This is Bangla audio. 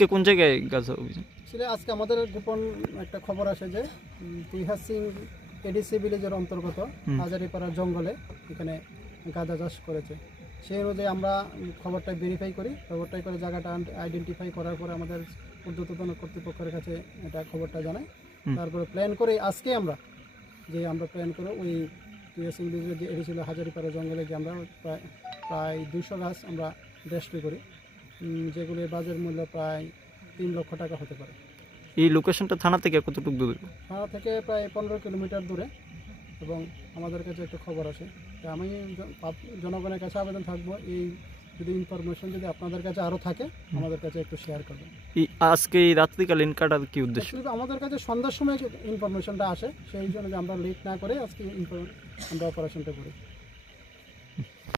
আজকে কোন জায়গায় গাছ অভিযান? আজকে আমাদের গোপন একটা খবর আসে যে তিহার সিং এডিসি ভিলেজের অন্তর্গত হাজারিপাড়ার জঙ্গলে এখানে গাঁজা চাষ করেছে। সেই অনুযায়ী আমরা খবরটা ভেরিফাই করি, খবরটাই করে জায়গাটা আইডেন্টিফাই করার পরে আমাদের ঊর্ধ্বতন কর্তৃপক্ষের কাছে এটা খবরটা জানাই। তারপরে প্ল্যান করে আজকে আমরা প্ল্যান করে ওই তিহার সিং ভিলেজের যে এডি ছিল হাজারিপাড়া জঙ্গলে যে আমরা প্রায় 200 গাছ আমরা রেস্ট্রি করি, যেগুলির বাজার মূল্য প্রায় 3 লক্ষ টাকা হতে পারে। এই লোকেশনটা থানা থেকে কতটুকু দূরে? থানা থেকে প্রায় 15 কিলোমিটার দূরে। এবং আমাদের কাছে একটা খবর আসে, আমি জনগণের কাছে আবেদন থাকবো, এই যদি ইনফরমেশন যদি আপনাদের কাছে আরও থাকে আমাদের কাছে একটু শেয়ার করবেন। আজকে এই রাত্রিকালীন কাটার কি উদ্দেশ্য? আমাদের কাছে সন্ধ্যার সময় ইনফরমেশনটা আসে, সেই জন্য আমরা লেট না করে আজকে আমরা অপারেশনটা করি।